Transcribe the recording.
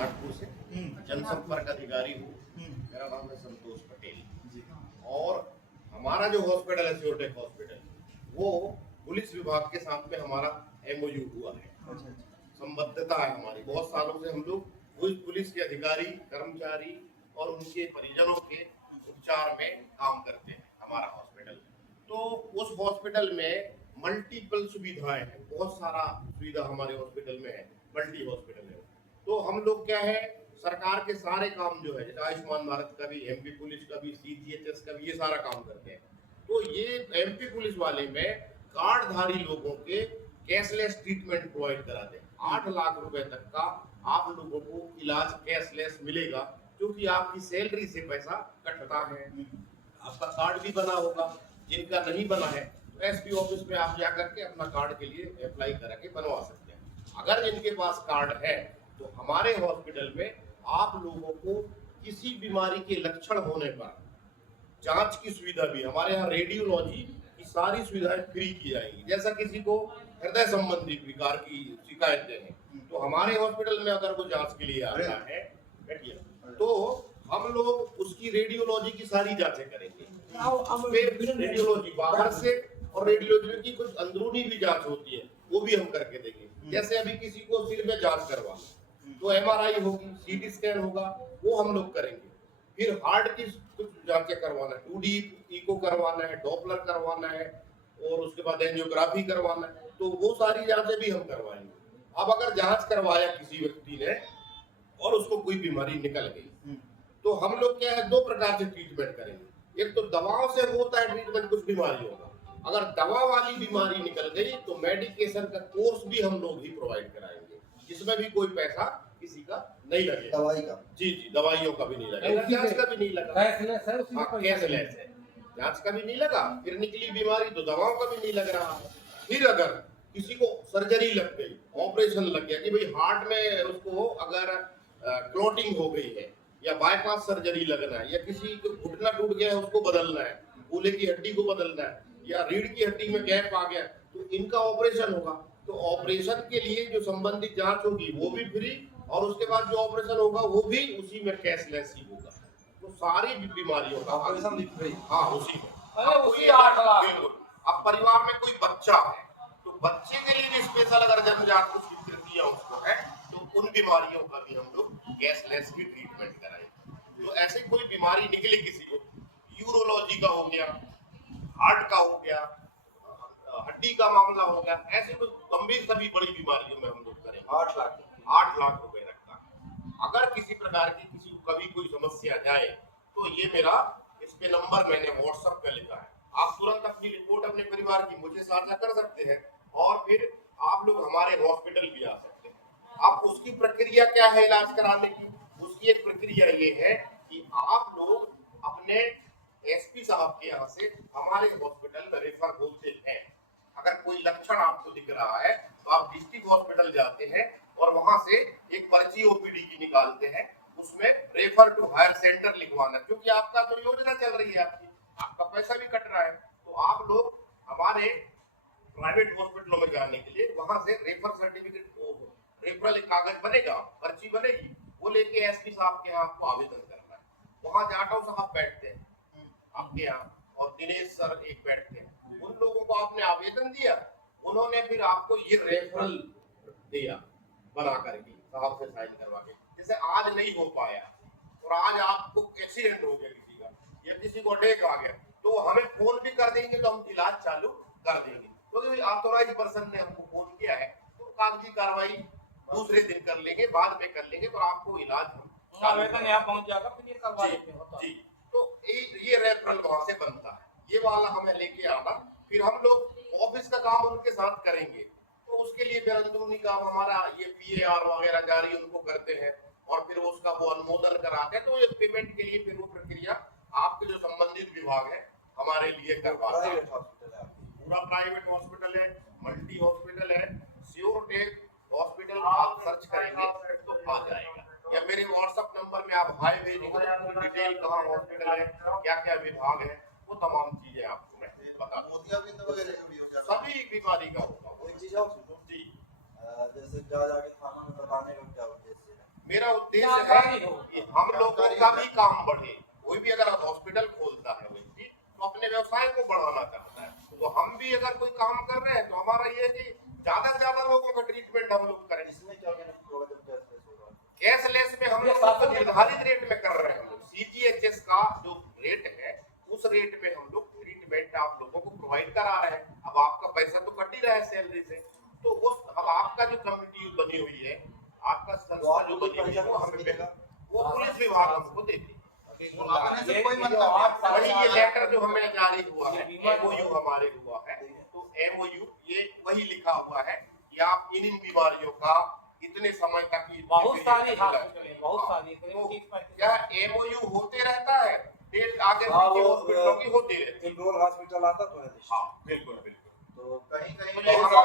नागपुर से जनसंपर्क अधिकारी हूँ। मेरा नाम है संतोष पटेल और हमारा जो हॉस्पिटल है सियोटेक हॉस्पिटल, वो पुलिस विभाग के साथ में हमारा MOU हुआ है। संबद्धता है हमारी, बहुत सालों से हम लोग पुलिस के अधिकारी, कर्मचारी और उनके परिजनों के उपचार में काम करते हैं हमारा हॉस्पिटल। तो उस हॉस्पिटल में मल्टीपल सुविधाएं हैं, बहुत सारा सुविधा हमारे हॉस्पिटल में है, मल्टी हॉस्पिटल है। तो हम लोग क्या है, सरकार के सारे काम जो है, जैसे आयुष्मान भारत का भी, MP पुलिस का भी, CGHS का भी, ये सारा काम करते हैं। तो ये MP पुलिस वाले में कार्डधारी लोगों के कैशलेस ट्रीटमेंट प्रोवाइड कराते हैं। 8 लाख रुपए तक का आप लोगों को इलाज कैशलेस मिलेगा, क्योंकि आपकी सैलरी से पैसा कटता है। आपका कार्ड भी बना होगा, जिनका नहीं बना है तो SP ऑफिस में आप जाकर के अपना कार्ड के लिए अप्लाई करा के बनवा सकते हैं। अगर जिनके पास कार्ड है तो हमारे हॉस्पिटल में आप लोगों को किसी बीमारी के लक्षण होने पर जांच की सुविधा भी, हमारे यहाँ रेडियोलॉजी की सारी सुविधाएं फ्री की जाएंगी। जैसा किसी को हृदय संबंधी विकार की शिकायतें हैं तो हमारे हॉस्पिटल में अगर वो जांच के लिए आता है तो हम लोग उसकी रेडियोलॉजी की सारी जांचें करेंगे। रेडियोलॉजी बाहर से और रेडियोलॉजी की कुछ अंदरूनी भी जांच होती है, वो भी हम करके देंगे। जैसे अभी किसी को सिर में जांच करवाना तो MRI होगी, CT स्कैन होगा, वो हम लोग करेंगे। फिर हार्ट की कुछ जांचें करवाना है, 2D इको करवाना है, डॉपलर करवाना है और उसके बाद एंजियोग्राफी करवाना है, तो वो सारी जांचें भी हम करवाएंगे। अब अगर जांच करवाया किसी व्यक्ति ने और उसको कोई बीमारी निकल गई तो हम लोग क्या है, 2 प्रकार से ट्रीटमेंट करेंगे। एक तो दवाओं से होता है ट्रीटमेंट कुछ बीमारियों का, अगर दवा वाली बीमारी निकल गई तो मेडिकेशन का कोर्स भी हम लोग ही प्रोवाइड कराएंगे, जिसमें भी कोई पैसा किसी का नहीं लगेगा। दवाई का जी, दवाइयों का भी नहीं लगेगा, जांच का भी नहीं लगा, कैशलेस है, जांच का भी नहीं लगा, फिर निकली बीमारी तो दवाओं का भी नहीं लग रहा। फिर अगर किसी को सर्जरी लग गई, ऑपरेशन लग गया कि भाई हार्ट में उसको अगर क्लॉटिंग हो गई है या बाईपास सर्जरी लगना है, या किसी को घुटना टूट गया है उसको बदलना है, कूल्हे की हड्डी को बदलना है, या रीढ़ की हड्डी में गैप आ गया तो इनका ऑपरेशन होगा, तो ऑपरेशन के लिए जो संबंधित जांच होगी वो भी फ्री, और उसके बाद जो ऑपरेशन होगा वो भी उसी में कैशलेस ही होगा। तो सारी बीमारियों का ऑपरेशन भी फ्री, हाँ उसी में। उसी 8 लाख। अब परिवार में कोई बच्चा है तो बच्चे के लिए भी स्पेशल अगर जन्मजात कुछ विकृतियां उसको है तो उन बीमारियों का भी हम लोग कैशलेस की ट्रीटमेंट कराएंगे। तो ऐसे कोई बीमारी निकले किसी को, यूरोलॉजी का हो गया, हार्ट का हो गया, हड्डी का मामला हो गया, ऐसे कोई गंभीर सभी बड़ी बीमारियों में हम लोग करेंगे। 8 लाख रुपए तक का। अगर किसी प्रकार की किसी को कभी कोई समस्या जाए तो ये मेरा इस पे नंबर मैंने WhatsApp पे लिखा है, आप तुरंत अपनी रिपोर्ट अपने परिवार की मुझे साझा कर सकते हैं और फिर आप लोग हमारे हॉस्पिटल भी आ सकते हैं। अब उसकी प्रक्रिया क्या है इलाज कराने की, उसकी एक प्रक्रिया ये है कि आप लोग अपने SP साहब के यहाँ से हमारे हॉस्पिटल में रेफर होते हैं। अगर कोई लक्षण आपको दिख रहा है तो आप डिस्ट्रिक्ट हॉस्पिटल जाते हैं और वहां से एक पर्ची OPD की निकालते हैं, उसमें रेफर टू हायर सेंटर लिखवाना, क्योंकि आपका तो योजना चल रही है, आपका पैसा भी कट रहा है, तो आप लोग हमारे प्राइवेट हॉस्पिटलों में जाने के लिए वहां से रेफर सर्टिफिकेट, रेफरल एक कागज बनेगा, पर्ची बनेगी, वो लेके SP साहब के यहाँ आपको आवेदन करना है। वहां जाटव साहब बैठते हैं आपके यहाँ और दिनेश सर एक बैठते हैं, उन लोगों को आपने आवेदन दिया, उन्होंने फिर आपको ये रेफरल दिया बना करके साहब से साइन करवा के। जैसे आज नहीं हो पाया और आज आपको एक्सीडेंट हो गया किसी का या किसी को अटैक आ गया तो हमें फोन भी कर देंगे तो हम इलाज चालू कर देंगे, क्योंकि ऑथोराइज पर्सन ने हमको फोन किया है, तो कागजी कार्रवाई दूसरे दिन कर लेंगे, बाद में कर लेंगे, पर आपको इलाज हम आवेदन यहाँ पहुंच जाएगा फिर ये करवा देते हैं जी। तो ये रेफरल वहां से बनता है, ये वाला हमें लेके आना, फिर हम लोग ऑफिस का काम उनके साथ करेंगे, तो उसके लिए फिर अंदरूनी काम हमारा ये PAR वगैरह जारी उनको करते हैं और फिर उसका वो अनुमोदन कराते हैं, तो ये पेमेंट के लिए फिर वो प्रक्रिया आपके जो संबंधित विभाग है हमारे लिए करवाता है। पूरा प्राइवेट हॉस्पिटल है, मल्टी हॉस्पिटल है, सियोटेक हॉस्पिटल आप सर्च करेंगे तो आ जाएगा, या मेरे WhatsApp नंबर में आप हाई भेजेंगे तो डिटेल कहाँ हॉस्पिटल है, क्या क्या विभाग है, वो तमाम चीजें आपको मैं बता दूंगा। सभी बीमारी का होगा जी। जैसे जा जाके थाना में बताने का क्या उद्देश्य है? मेरा उद्देश्य है कि हम लोगों का भी काम बढ़े। कोई भी अगर हॉस्पिटल खोलता है व्यक्ति तो अपने व्यवसाय को बढ़ाना चाहता है, तो हम भी अगर कोई काम कर रहे हैं तो हमारा ये है कि ज्यादा से ज्यादा लोगों का ट्रीटमेंट हम लोग करें। इसमें क्या होगा जब कैशलेस में हम लोग निर्धारित रेट में कर रहे हैं। हम लोग CGHS का जो रेट है उस रेट में हम लोग ट्रीटमेंट आप लोगों को प्रोवाइड करा रहे हैं। अब आपका पैसा तो कट ही रहा है सैलरी से, तो उस अब आपका जो कमिटी बनी हुई है, आपका संस्था जो बनी हुई है वो हमें मिलेगा, वो पुलिस विभाग हमको देती है। वही ये लेटर जो हमें जारी हुआ है, MOU हमारे हुआ है, तो MOU ये वही लिखा हुआ है कि आप इन बीमारियों का इतने समय तक बहुत सारी बहुत सारी क्या MOU होते रहता है, डेट आगे पीछे हॉस्पिटलों की होती रहती है। हॉस्पिटल आता तो है। हाँ बिल्कुल बिल्कुल। तो कहीं तो